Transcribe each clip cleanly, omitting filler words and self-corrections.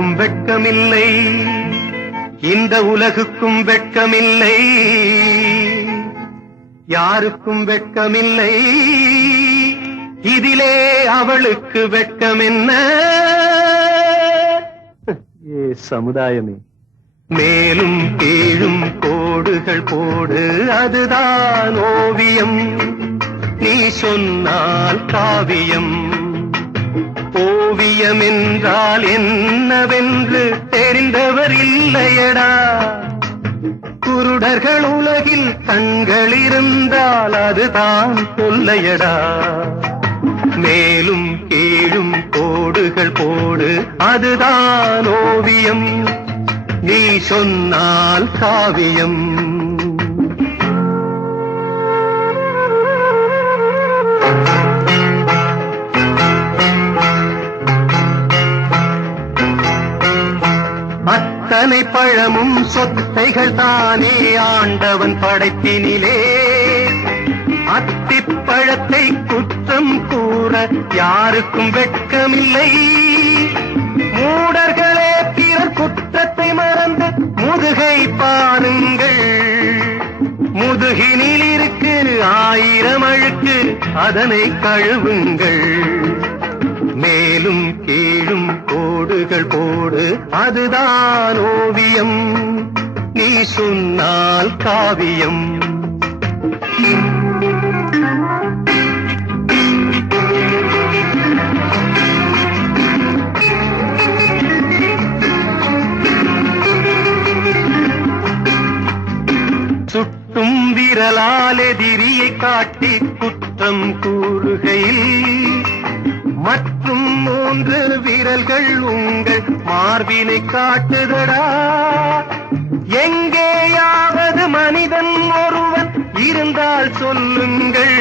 யாருக்கும் வெட்கமில்லை, இந்த உலகுக்கும் வெட்கமில்லை, யாருக்கும் வெட்கமில்லை, இதிலே அவளுக்கு வெட்கம் என்ன? ஏ சமுதாயமே, மேலும் கீழும் கோடுகள் போடு, அதுதான் ஓவியம், நீ சொன்னால் காவியம். ஓவியம் என்றால் என்னவென்று தெரிந்தவர் இல்லையடா, குருடர்கள் உலகில் கண்கள் இருந்தால் அதுதான் தொல்லையடா. மேலும் கீழும் கோடுகள் போடு, அதுதான் ஓவியம், நீ சொன்னால் காவியம். அத்தனை பழமும் சொத்தைகள் தானே ஆண்டவன் படைப்பினிலே, அத்திப்பழத்தை குற்றம் கூற யாருக்கும் வெட்கமில்லை. மூடர்களே, பிறர் குற்றத்தை மறந்து முதுகை பாருங்கள், முதுகினில் இருக்கு 1000 அழுக்கு, அதனை கழுவுங்கள். மேலும் கீழும் கோடுகள் போடு, அதுதான் ஓவியம், நீ சொன்னால் காவியம். சுட்டும் விரலால் எதிரியை காட்டி குற்றம் கூறுகையில், மற்றும் 3 விரல்கள் உங்கள் மார்பினை காட்டுதடா. எங்கேயாவது மனிதன் ஒருவன் இருந்தால் சொல்லுங்கள்,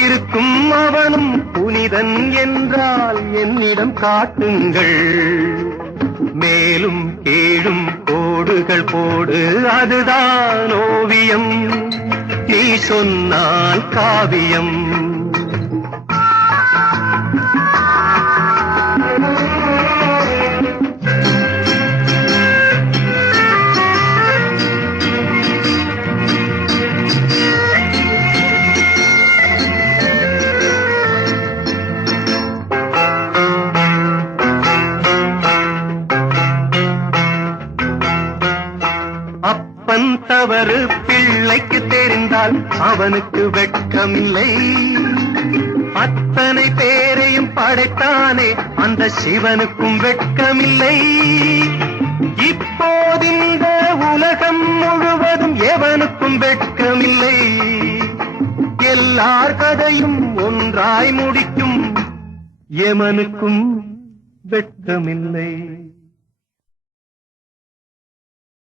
இருக்கும் அவனும் புனிதன் என்றால் என்னிடம் காட்டுங்கள். மேலும் கீழும் கோடுகள் போடு, அதுதான் ஓவியம், நீ சொன்னால் காவியம். அப்பன் தவறு பிள்ளைக்கு தெரிந்தால் அவனுக்கு வெட்கமில்லை. அத்தனை பேரையும் படைத்தானே அந்த சிவனுக்கும் வெட்கமில்லை. இப்போதிந்த உலகம் முழுவதும் எவனுக்கும் வெட்கமில்லை. எல்லார் கதையும் ஒன்றாய் முடிக்கும் எமனுக்கும் வெட்கமில்லை.